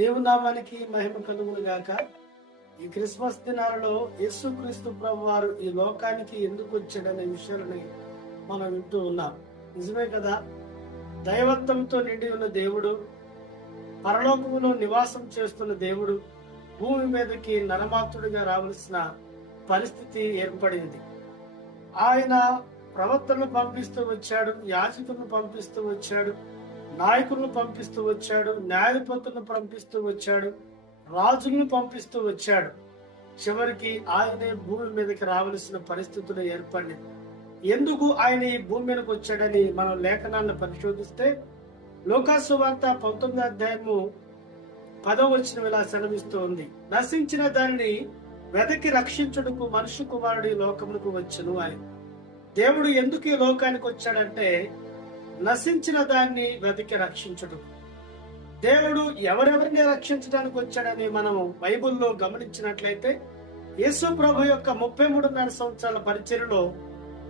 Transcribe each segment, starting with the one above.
దేవుని నామానికి మహిమ కలుగును గాక. ఈ క్రిస్మస్ దినాలలో యేసుక్రీస్తు ప్రభు వారు ఈ లోకానికి ఎందుకు వచ్చాడనే విషయాలని మనం వింటూ ఉన్నాం. నిజమే కదా, దైవత్వంతో నిండి ఉన్న దేవుడు, పరలోకములో నివాసం చేస్తున్న దేవుడు భూమి మీదకి నరమాత్రుడిగా రావాల్సిన పరిస్థితి ఏర్పడింది. ఆయన ప్రవక్తలను పంపిస్తూ వచ్చాడు, యాజకులను పంపిస్తూ వచ్చాడు, నాయకులను పంపిస్తూ వచ్చాడు, న్యాయాధిపతులను పంపిస్తూ వచ్చాడు, రాజులను పంపిస్తూ వచ్చాడు. చివరికి ఆయనే భూమి మీదకి రావలసిన పరిస్థితులు ఏర్పడింది. ఎందుకు ఆయన ఈ భూమి మీదకి వచ్చాడని మనం లేఖనాలను పరిశోధిస్తే లూకాసు వార్త 19వ అధ్యాయము 10వ వచనం ఇలా సెలవిస్తూ ఉంది. నశించిన దానిని వెదకి రక్షించుటకు మనుష్య కుమారుడి లోకమునకు వచ్చును. ఆయన దేవుడు ఎందుకు ఈ లోకానికి వచ్చాడంటే నశించిన దాన్ని వెతికి రక్షించుడు. దేవుడు ఎవరెవరిని రక్షించడానికి వచ్చాడని మనం బైబిల్లో గమనించినట్లయితే యేసు ప్రభు యొక్క 33.5 సంవత్సరాల పరిచర్యలో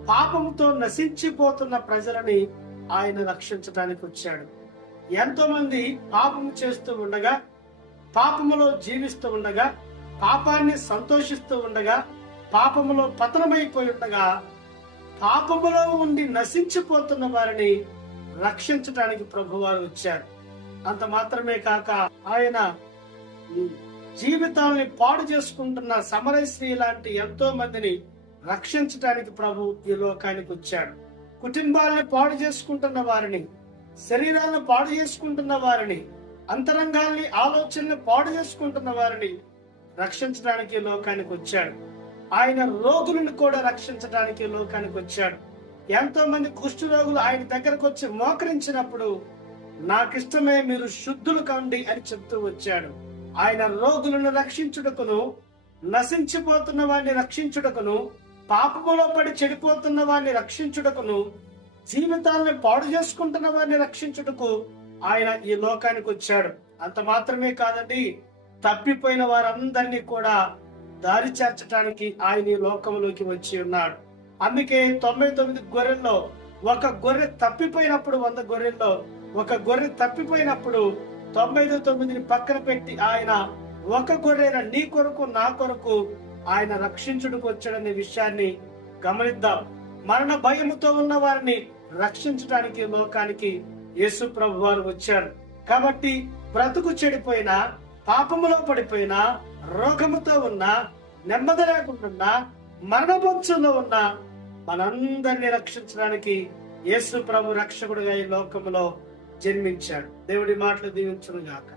పాపంతో నశించిపోతున్న ప్రజలని ఆయన రక్షించడానికి వచ్చాడు. ఎంతో మంది పాపము చేస్తూ ఉండగా, పాపములో జీవిస్తూ ఉండగా, పాపాన్ని సంతోషిస్తూ ఉండగా, పాపములో పతనమైపోయి ఉండగా, పాపములో ఉండి నశించిపోతున్న వారిని రక్షించడానికి ప్రభువారు వచ్చారు. అంత మాత్రమే కాక ఆయన జీవితాలని పాడు చేసుకుంటున్న సమరయ స్త్రీ లాంటి ఎంతో మందిని రక్షించడానికి ప్రభు ఈ లోకానికి వచ్చాడు. కుటుంబాలను పాడు చేసుకుంటున్న వారిని, శరీరాలను పాడు చేసుకుంటున్న వారిని, అంతరంగాల్ని ఆలోచనలు పాడు చేసుకుంటున్న వారిని రక్షించడానికి ఈ లోకానికి వచ్చాడు. ఆయన రోగులను కూడా రక్షించడానికి లోకానికి వచ్చాడు. ఎంతో మంది కుష్ఠ రోగులు ఆయన దగ్గరకు వచ్చి మోకరించినప్పుడు నాకిష్టమే, మీరు శుద్ధులు కండి అని చెప్తూ వచ్చాడు. ఆయన రోగులను రక్షించుటకును, నశించిపోతున్న వారిని రక్షించుటకును, పాపములో పడి చెడిపోతున్న వారిని రక్షించుటకును, జీవితాలను పాడు చేసుకుంటున్న వారిని రక్షించుటకు ఆయన ఈ లోకానికి వచ్చాడు. అంత మాత్రమే కాదండి, తప్పిపోయిన వారందరినీ కూడా దారి చేర్చడానికి ఆయన ఈ లోకంలోకి వచ్చి ఉన్నాడు. అందుకే 99 గొర్రెల్లో ఒక గొర్రె తప్పిపోయినప్పుడు, 100 గొర్రెల్లో ఒక గొర్రె తప్పిపోయినప్పుడు 99ని పక్కన పెట్టి ఆయన ఒక గొర్రెన నీ కొరకు నా కొరకు ఆయన రక్షించుటకు వచ్చాడనే విషయాన్ని గమనిద్దాం. మరణ భయముతో ఉన్న వారిని రక్షించడానికి లోకానికి యేసు ప్రభు వారు వచ్చారు. కాబట్టి బ్రతుకు చెడిపోయినా, పాపములో పడిపోయినా, రోగముతో ఉన్నా, నెమ్మది లేకుండా, మరణభంశంలో ఉన్న మనందరినీ రక్షించడానికి యేసు ప్రభు రక్షకుడుగా ఈ లోకంలో జన్మించాడు. దేవుడి మాటలు దీవించును గాక.